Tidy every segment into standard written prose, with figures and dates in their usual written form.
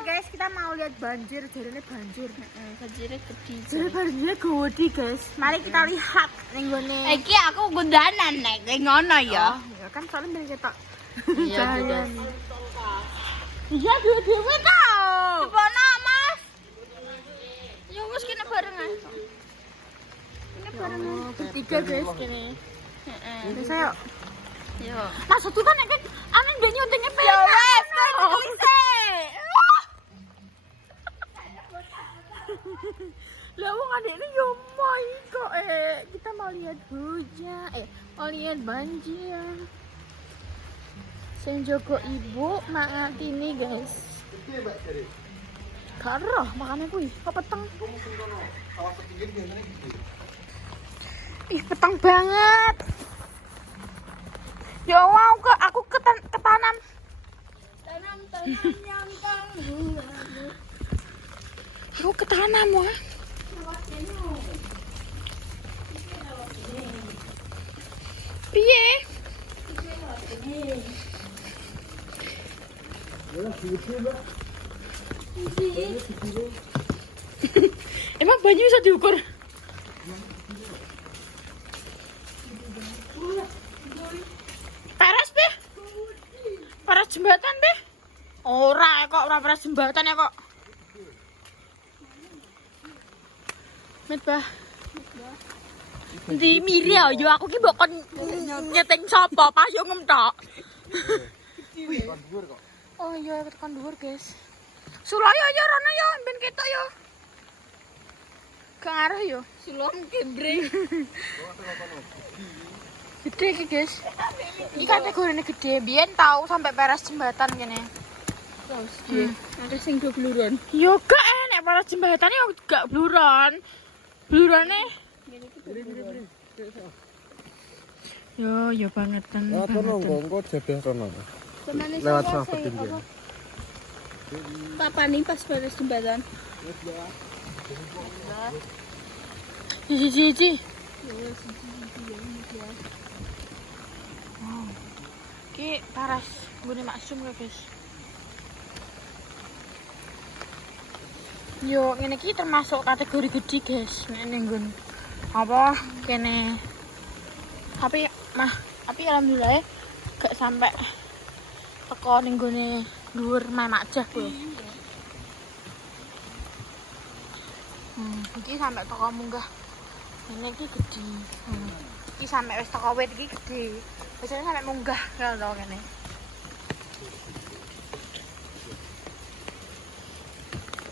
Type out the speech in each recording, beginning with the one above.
Guys, kita mau lihat banjir. Jarine banjir. Banjirnya gede. Banjirnya gede, guys. Mari kita lihat ning gone. Iki aku gundanan nek ngono ya. Ya kan soalnya ben ketok. Iya, Bunda. Iya, dhewe tau. Coba Mas. Ya wis kene barengan. Kene barengan. Bertiga, guys, kene. Heeh. Bisa yuk. Yo. Maksud tuh kan nek ane gak nyutingnya Ya wes, klise. Lah wong adek ini yo moy kok kita mau lihat hujan, mau lihat banjir. Sing jogo ibu mangatini, guys. Karo makane kuwi, kok peteng. Ih, peteng banget. Ya wow, aku ketanam. Tanam yang kamu. Aku ketanam wah. Piye? Emang banyu bisa diukur? Paras be? Paras jembatan be? Ora kok, ora paras jembatan ya kok. Met bah. Di miri ya, yo aku ki mbok kon nyeting sapa, payung tok. Oh iya, tekan dhuwur, guys. Sulaya ya rono ya, ben ketok ya. Gak ngarah ya. Sulon kembre. Gede iki, guys. Iki kategorine gede, biyen tau sampai peras jembatan kene. Ada sing do bluron. Yo gak enek peras jembatan yo gak bluron. Blurone yo bangetan. Kok jebeh kono. Semane Lewat sapa sama ketinggian. Papa nih pas beres jembatan. Ji. Wow. Ki paras nggone maksum ya, guys. Yo ngene iki termasuk kategori gede, guys. Nek ning nggon apa kene. Tapi alhamdulillah gak sampai teko ning gone dhuwur Mamajah kuwi. Iki sampai teko munggah. Ini iki gede. Iki sampai wis teko wit iki gede. Biasanya sampai munggah kalau kene.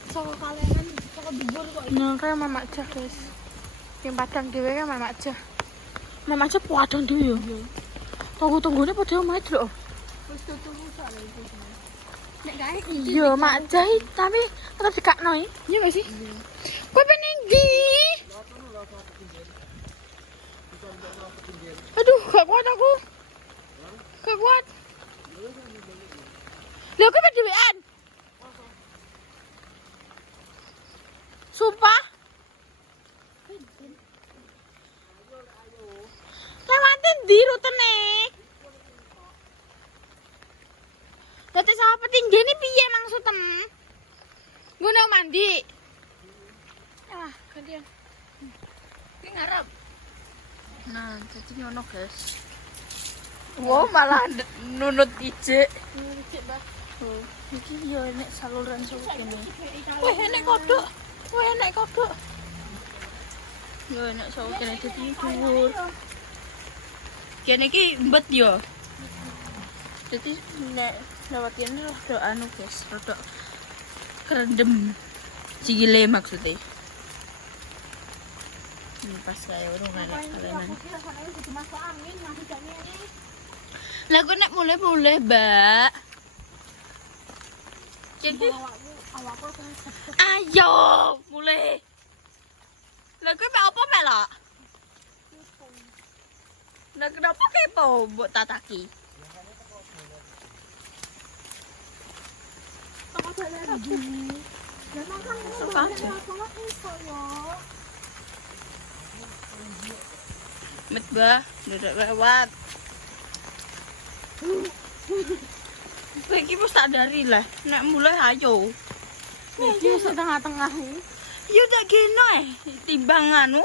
Saka kalengan, saka dhuwur kok. Nah, kayak Mamajah, guys. Yang Padang dhewe kan Mamajah. Mamajah Padang dhewe yo. Tunggu-tunggune padha omahe lho. Wis tutup sak lho itu. Nek gawe iki. Iya, Mamajah tapi tetep dikakno iki. Iya gak sih? Kowe pengen ndi? Aduh, gak kuat aku. Gak kuat. Lho, kowe dhewean. Sumpah. Lewatin di rutene. Dadi sama petinggene piye maksudem? Nggo mandi. Ah, gantian. Ki ngarep. Nah, jadi ngono, guys. Wow, malah nunut ijek. Cek, Mbak. Oh, iki yo enek saluran saka kene. Wah, enek kodok. Yo enek saka kene dadi dhuwur. Kene iki mbet yo. Jadi nek lewat ini rada anu, guys, rada kerendem. Sikile maksudnya. Ini pas kayak urung enek kalenan. Lah kok nek mulai-mulai, Mbak. Jadi ayo mulai. Lah kowe mek apa mek lah? Lah kenapa kepo mbok tataki? Suka aja. Met bah, udah lewat. Kowe iki wis tak dari lah. Nek mulai ayo. Iki setengah-tengah iki. Yo tak kena timbang anu.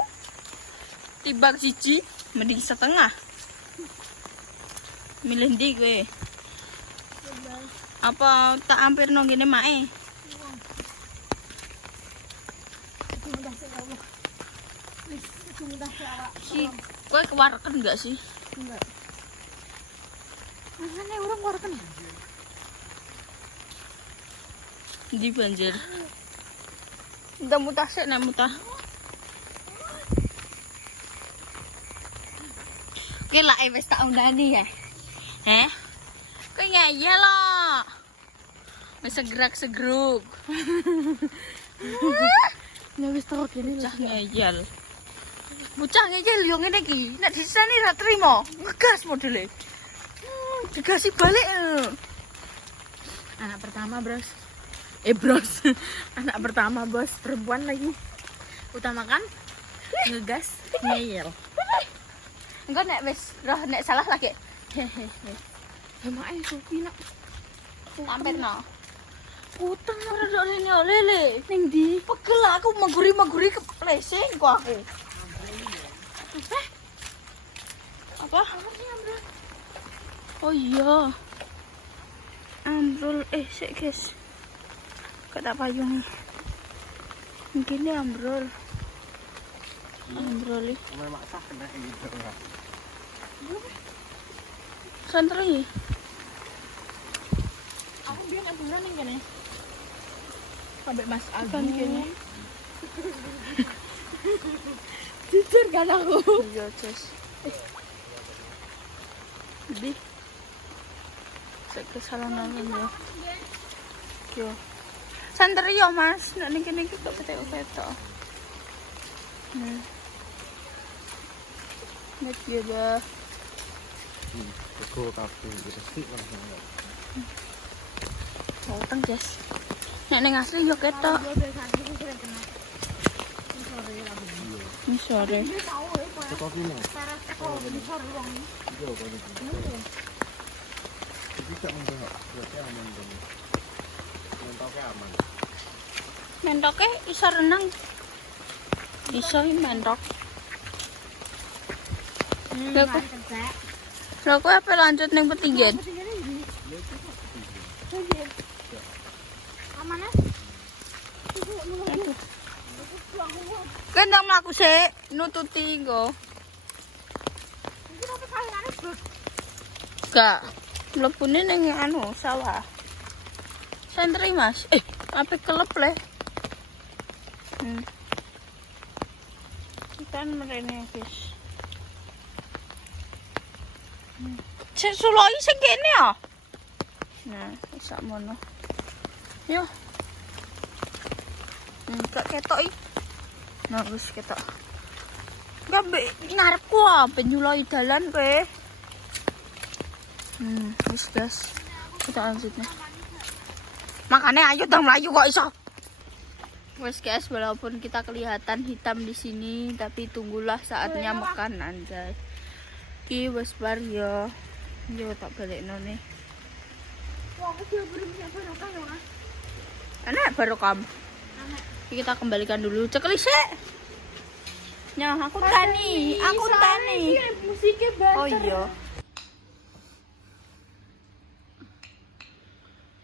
Timbang siji mending setengah. Milih ndi kowe? Apa tak hampir nang ngene mae? Si kowe kewareken enggak sih? Enggak. Mana orang warken ya? Di banjir. Udah mutah sih, nek mutah. Oke lah, wis tak undani ya. Kowe ngeyel loh. Wis segerak-segeruk. Ya wis tau kene Bocah ngeyel. Bocah ngeyel yo ngene iki. Nek disani ra trimo, ngegas modele. Dikasih balik. anak pertama, Bros. Bros. Anak pertama, Bos. Perempuan lagi. Utamakan ngegas, ngeyel. Enggak nek wis roh nek salah lagi. Hehehe. Emang ae supi nak. Hampir no. Utang Ora dok lele. ning ndi? Pegel aku maguri-maguri keplesing kok aku. Apa? Oh iya. Ambrol sik guys. Kok tak payung. Mungkin ini ambrol. Ambrol iki. Memang tak kena gitu lah. Santri. Aku biar ambulan ning kene. Sampai Mas Kan kene. Jujur kan aku. Iya, Cis. Di. Saya kesalahan ya. Yo. Santri yo, Mas. Nek ning kene iki kok ketok-ketok. Nek yo dah. Aku tapi resik langsung. Utang, Cis. Nek ning asli yo ketok. Ini sore. Cetok ini. Iya, kan itu. Bisa enggak? Berarti aman dong. Mentoknya aman. Mentoknya iso renang. Iso mentok. Lho kowe apa lanjut ning petinggan? Amanah? Kan ndang mlaku sik, nututi nggo. Iki apa kayane, Bro? Gak. Mlebune ning anu sawah. Santri, Mas. Ape kelep le. Kan merene, guys. Cek suloi sing kene ya. Nah, wis sakmono. Yo. Gak ketok iki. Nah, wis ketok. Gak ngarepku ben nyuloi dalan kowe. Wis guys. Kita lanjutnya. Makanya ayo dong melayu kok iso. Wes guys, walaupun kita kelihatan hitam di sini, tapi tunggulah saatnya makanan guys. Ki wes bar yo. Yo tak balekno nih. Wah, aku belum nyampe rokok ya, Mas. Enak barokam. Kita kembalikan dulu. Cekli sik. Nah, aku tani. Musiknya banter. Oh iya.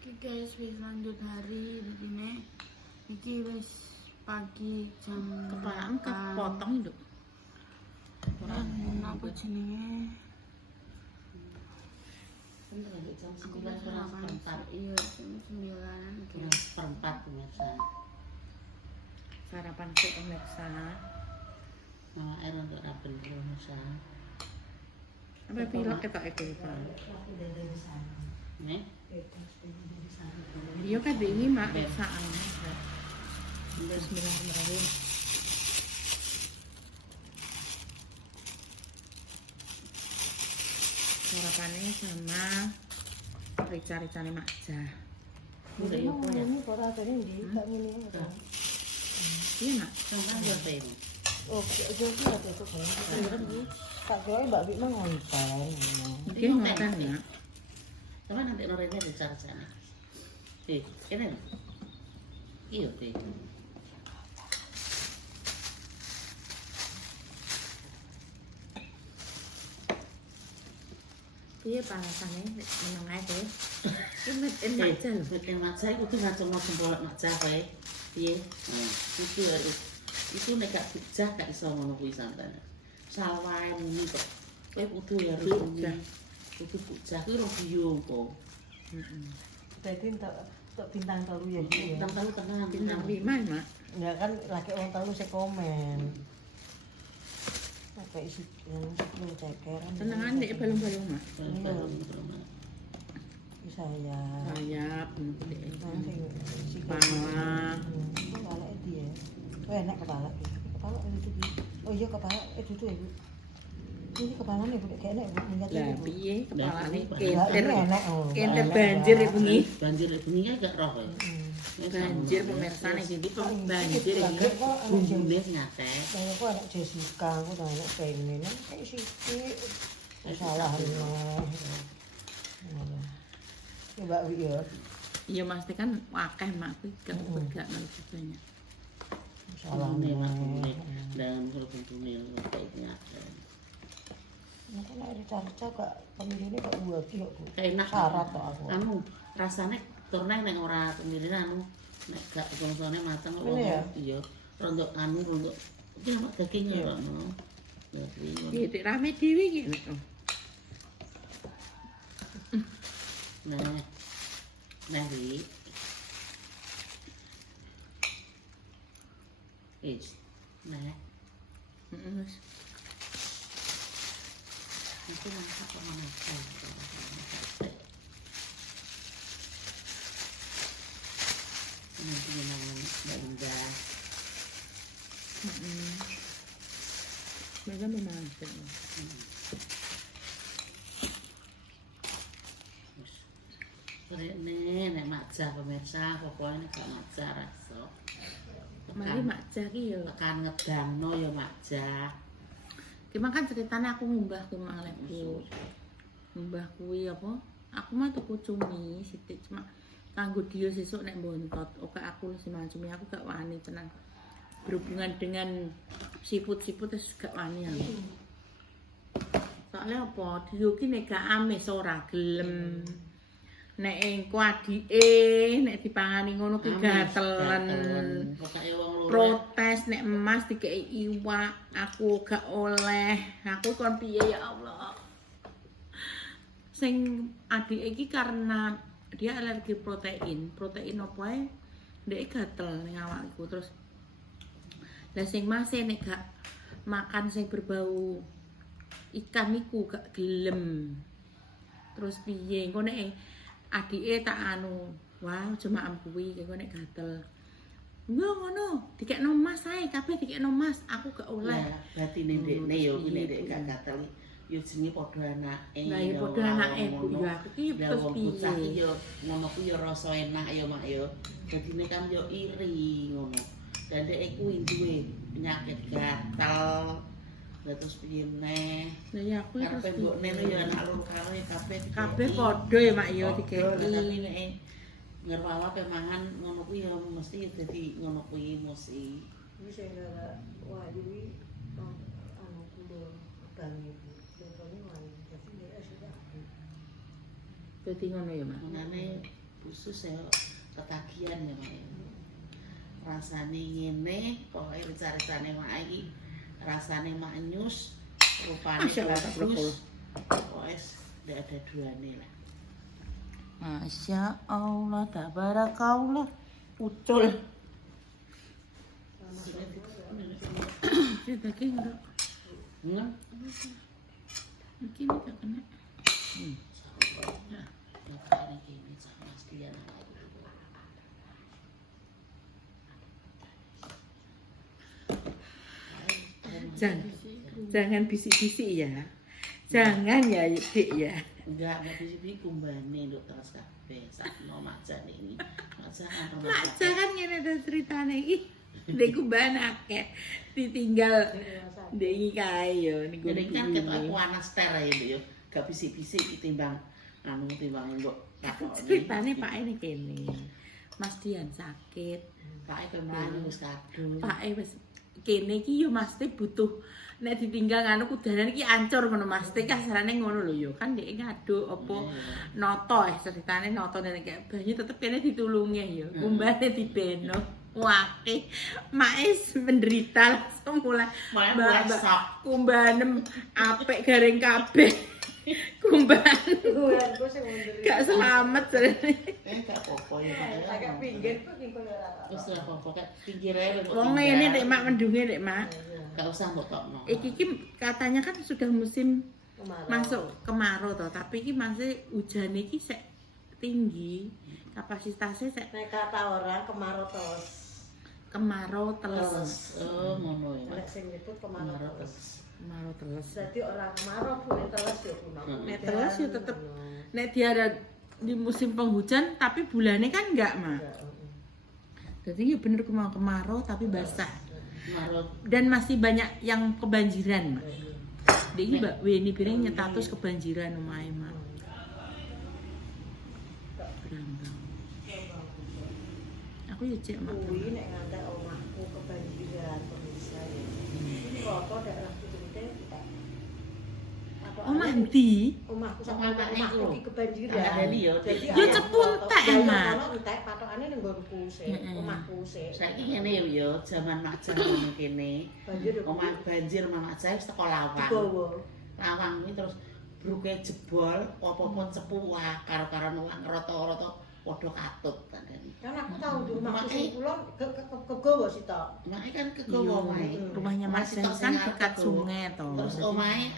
Oke guys, wis lanjut hari begini. Iki wis pagi jam Kepalaan kepotong itu. Apa jenenge? Jam Aku 9 pas sarapan. Iya, jam 9-an gitu. perempat pemirsa. Sarapan sih pemirsa. Malah air untuk rapen pemirsa. Apa pilek ketok itu, Pak? Nih, Iya kan ini mak saan. bismillahirrahmanirrahim. Sarapannya sama rica-ricane makja. Udah yuk ya. Iya nak. Sama aja tem. Dia ngoten ya. Sama nanti norenya ada cara-cara. Ini lho. Iya, Teh. Piye panasane meneng ae teh. Iki meten macam. Meten macam itu ngacung-ngacung bolak macam kae. Piye? Itu itu nek gak pecah gak iso ngono kuwi santan. Sawae muni kok. Kowe kudu ya Pecah. kudu pecah kuwi rong biyo kok. Jadi untuk bintang telu ya gitu ya. Bintang tahu tenang. Bintang 5, Mak. Ya kan laki orang telu saya komen. Apa isi yang sebelum ceker. Tenangan dek balung-balung, Mak. Bisa ya. Sayap ngono dek. Nanti isi Pala. kepala dia. Oh enak kepala ya. Kepala itu tuh. Oh iya kepala itu tuh ibu. Ini kepalanya ibu kayak enak ibu melihat Lah ibu. piye kepalane Lah, kenter. ini enak oh. Kenter banjir ya bengi. Banjir bengi kan gak roh. Banjir pemirsane jadi banjir iki. Bumbune nyate. Saya kok anak Jessica, aku tuh anak Penny, kayak Siti, salah loh. Coba ya, Iya Mas kan akeh Mak kuwi gak gak banyak. salah Bumbune loh. bumbune dan bumbune kayak nyate. Mungkin ada carca gak pemilihnya gak buat kok bu. Enak Syarat toh aku. Anu rasane turne nek ora pemilih anu nek gak bonsone mateng kok Ini ya? iya rondok anu rondok iki nek dagingnya kok no. Iya dik rame dhewe iki. Nah. Nah iki. Nah. Heeh Mas. Itu masak kok masak. Nanti namanya Mbak Indah. Mereka memang Rene nek makja pemirsa pokoknya gak makja rasa. mari makja ki yo. Tekan ngedangno ya makja. Ki makan ceritane aku ngumbah kuwi malekku. Ngumbah kuwi apa? Aku mah tuku cumi sithik cuma kanggo dia sesuk nek bontot. Oke aku sing cumi aku gak wani tenan. Berhubungan dengan siput-siput wis gak wani aku. Soalnya apa? Dia ki nek gak amis ora gelem. Nek engko adike nek dipangani ngono ki gatelen. Pokoke wong loro. Protes nek emas dikei iwak, aku gak oleh. Aku kon piye ya Allah. Sing adike iki karena dia alergi protein. Protein opo ae ndek gatel ning awakku terus. Lah sing mas nek gak makan sing berbau ikan iku gak gelem. Terus piye? Engko nek adike tak anu, wah jemaam kuwi engko nek gatel. Enggak ngono, dikekno mas ae, kabeh dikekno mas, aku gak oleh. Lah batine ndekne ya kuwi nek gak gatel ya jenenge padha anake. Lah ya padha anake Bu ya, aku ki terus bocah ki piye? ya ngono kuwi ya rasa enak ya mak ya. Dadine kan ya iri ngono. Dan dhek kuwi duwe penyakit gatal. Lah terus piye neh? Lah ya aku terus Karepe mbokne ya anak loro karo kabeh. kabeh padha ya mak ya Tapi dikeki. nek ngerwawa kemangan ngono kuwi ya mesti dadi ngono kuwi mesti. Ini saya ada wah jadi anu kulo bangi bu. Contohnya wah jadi dia sudah. Dadi ngono ya mak. Menane khusus ya ketagihan ya mak. Rasane ngene pokoke reca-recane mak iki rasane maknyus rupane bagus. Pokoke ndak ada duane lah. Masya Allah, tabarakallah. Ucul. Ini daging enggak? Enggak. Mungkin enggak kena. Nah, makane kene sama sekalian. Jangan bisik-bisik ya. Jangan ya, Dik ya. Enggak bisi-bisi kumbane nduk terus kabeh sakno makjane ini. Makjane Makja kan ngene ada ceritane iki. Ndek kumbahan akeh. Ditinggal ndek iki kae yo niku. Jadi kan ketok aku anak seter ya Mbak ya. Gak bisik-bisik ditimbang anu timbang mbok takoni. Ceritane Pak ini kene. Mas Dian sakit. Pak kemana wis kadung. Pak wis kene iki yo Mas butuh nek ditinggal nganu kudanan iki ancur ngono Mas kasarane ngono lho yo kan dhek ngaduk apa noto ceritane noto nek kayak banyu tetep kene ditulungi yo kumbane dibeno wake Mas menderita langsung mulai mbak kumbanem apik garing kabeh kumban gak selamat sebenarnya Gak apa-apa ya. Agak pinggir kok ning kono ora. Wis ora apa-apa kek pinggir ae. wong ngene Dek Mak mendunge Dek Mak Gak usah mbok tokno. iki katanya kan sudah musim Kemarau. masuk kemarau toh, tapi iki masih hujan iki sek tinggi. Kapasitasnya sek Nek kata orang kemarau terus. kemarau teles. Oh, ngono ya. Nek sing nyebut kemarau terus. Kemarau teles. Jadi orang kemarau pun terus ya kuno. Nek teles ya tetep nek dia ada di musim penghujan tapi bulannya kan enggak, Mak. Jadi ya bener kemarau tapi basah. Marut. Dan masih banyak yang kebanjiran, Mak. Dek Mbak Weni Piring nyetatus kebanjiran omahe, Mak. Berambang. Aku ya cek, Mak. Kuwi nek ngantek omahku kebanjiran pemirsa. Ini kok daerah Kidul kita. Omah ndi? Omahku Omah sampe Mak omahku iku. iki kebanjiran. Ada li yo. Jadi Yo cepuntek, Mak. Ono entek patokane ning nggonku sik, omahku sik. Saiki ngene yo jaman mak jaman kene. Banjir yo Omah banjir Mak Jaya wis teko lawang. digawa. Lawang kuwi terus bruke jebol, apa-apa cepu wah karo-karo wong rata-rata padha katut tandane. Kan aku tahu di rumahku Mak, sing kulon kegawa sih tok. Mak kan kegawa wae. Rumahnya Mas Sen kan dekat sungai toh. Terus omahe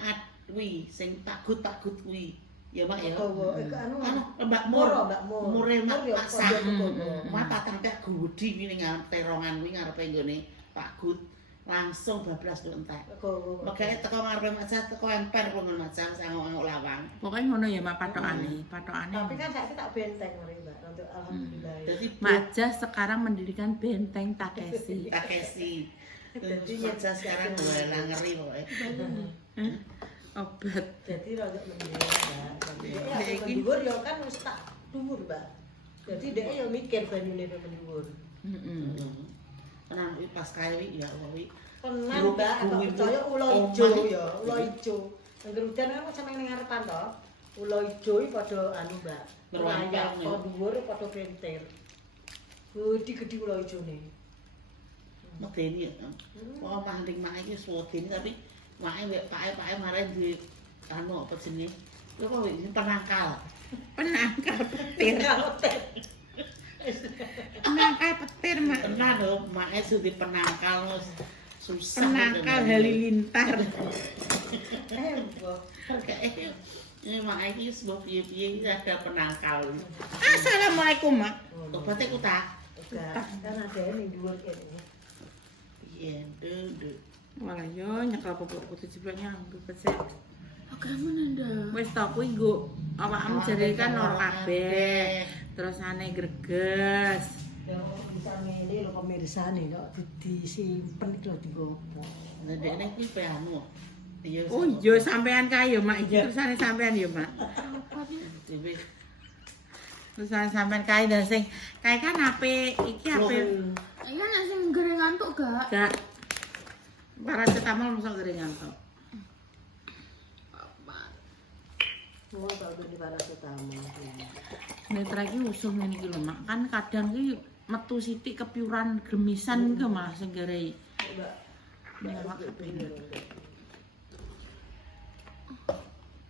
kuwi sing tagut-tagut kuwi. Ya Mak ya. Kegawa anu Mbak Mur. Mbak Mur. Mure Mak yo Sak. kegawa. Mak patang tek gudi kuwi ning terongan kuwi ngarepe nggone Pak Gut. Langsung bablas nduk entek. Kegawa. Makanya teko ngarepe Mak Sak teko emper pun Mak Sak sangok lawang. Pokoknya ngono ya Mak patokane. Patokane. Tapi kan saiki tak benteng ngeri Mbak. Untuk alhamdulillah. Dadi Maja sekarang mendirikan benteng Takeshi. Takeshi. Jadi nyecah sekarang gue lah ngeri pokoknya. Obat. Jadi rada mending Mbak. Dek Jadi iki- dhuwur ya kan wis tak dhuwur Mbak. Jadi dhek ya mikir banyune dhuwur. Tenan pas kae ya kuwi. Tenan Grup Mbak, aku kuwi percaya itu ula ijo omah. ya, ula ijo. Angger udan kan sampe ning ngarepan to. Ula ijo iki padha anu Mbak. Neruangkang, Layak ya. kok dhuwur padha bentir. Gede-gede ula ijone. Medeni ya. Omah ning mak iki swedeni tapi make wek pake maren di anu apa jenenge? Lho kok iki penangkal. Penangkal petir. Penangkal petir, Mak. Tenan lho, make sudah penangkal wis susah. Penangkal halilintar. Mbok. Ini mak iki sebab piye-piye ada penangkal. Assalamualaikum, Mak. Obatnya ku tak. Enggak, kan ada ning dhuwur kene. Iya, nduk. Malah yo nyekel popok putih jebloknya bebet sih. Agak menanda. Wis to kuwi nggo awakmu jare kan lor kabeh. Terus ane greges. Ya bisa ngene lho pemirsa nih kok disimpen iki lho digopo. Nah, dekne iki pe anu. Iya. Oh iya sampean kae yo Mak iki tersane sampean yo Mak. Dewe. Tersane sampean kae dan sing kae kan ape iki ape Iya nek sing goreng ngantuk gak? gak paracetamol mosok gorengan tok. Mau tak udah di paracetamol. Netra iki usuh ngene iki lho Mak. Kan kadang iki metu sithik kepiuran gremisan ke malah sing gara Mbak. Mbak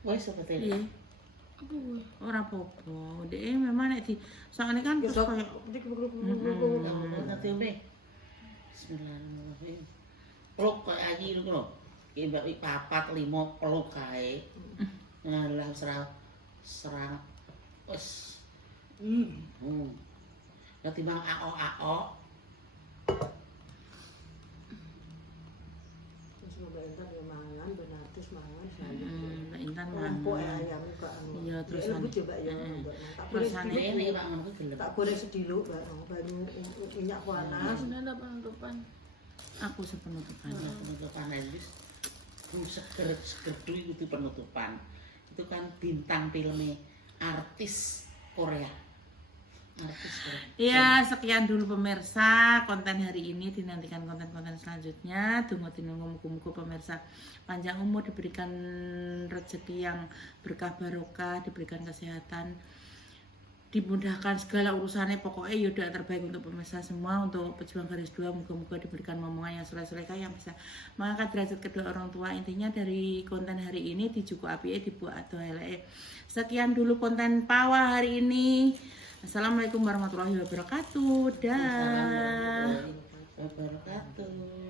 Wes seperti Iya. Ora apa-apa. Dek memang nek di soalnya kan terus koyo nanti ombe. Bismillahirrahmanirrahim. Peluk kok aji ngono lho. Ki mbak iki 4 5 peluk kae. Nah, lah serang wes. Nanti mau ao. Terus mbak entar yo mangan benatus mangan saya. Mbak Intan Empuk mangan. ayam kok anu. Iya, terus Ya, anu. coba ya. Mbak. Tak Terus goreng anu sediluk. Ini Pak ngono ku gelem. Tak goreng sediluk Mbak. Banyu minyak panas. Menanda penutupan. Aku sepenutupan. Penutupan wis. Seger duwi kudu penutupan. Itu kan bintang filme artis Korea. Artis Korea. Iya, sekian dulu pemirsa konten hari ini. Dinantikan konten-konten selanjutnya. Tunggu muga-muga pemirsa panjang umur, diberikan rezeki yang berkah barokah, diberikan kesehatan, dimudahkan segala urusannya. Pokoknya yaudah terbaik untuk pemirsa semua. Untuk pejuang garis 2, moga-moga diberikan momongan yang soleh-solehkah yang bisa mengangkat derajat kedua orang tua. Intinya dari konten hari ini dijuku api dibuat atau elek. Sekian dulu konten Pawa hari ini. Assalamualaikum warahmatullahi wabarakatuh. Dah. Assalamualaikum warahmatullahi wabarakatuh.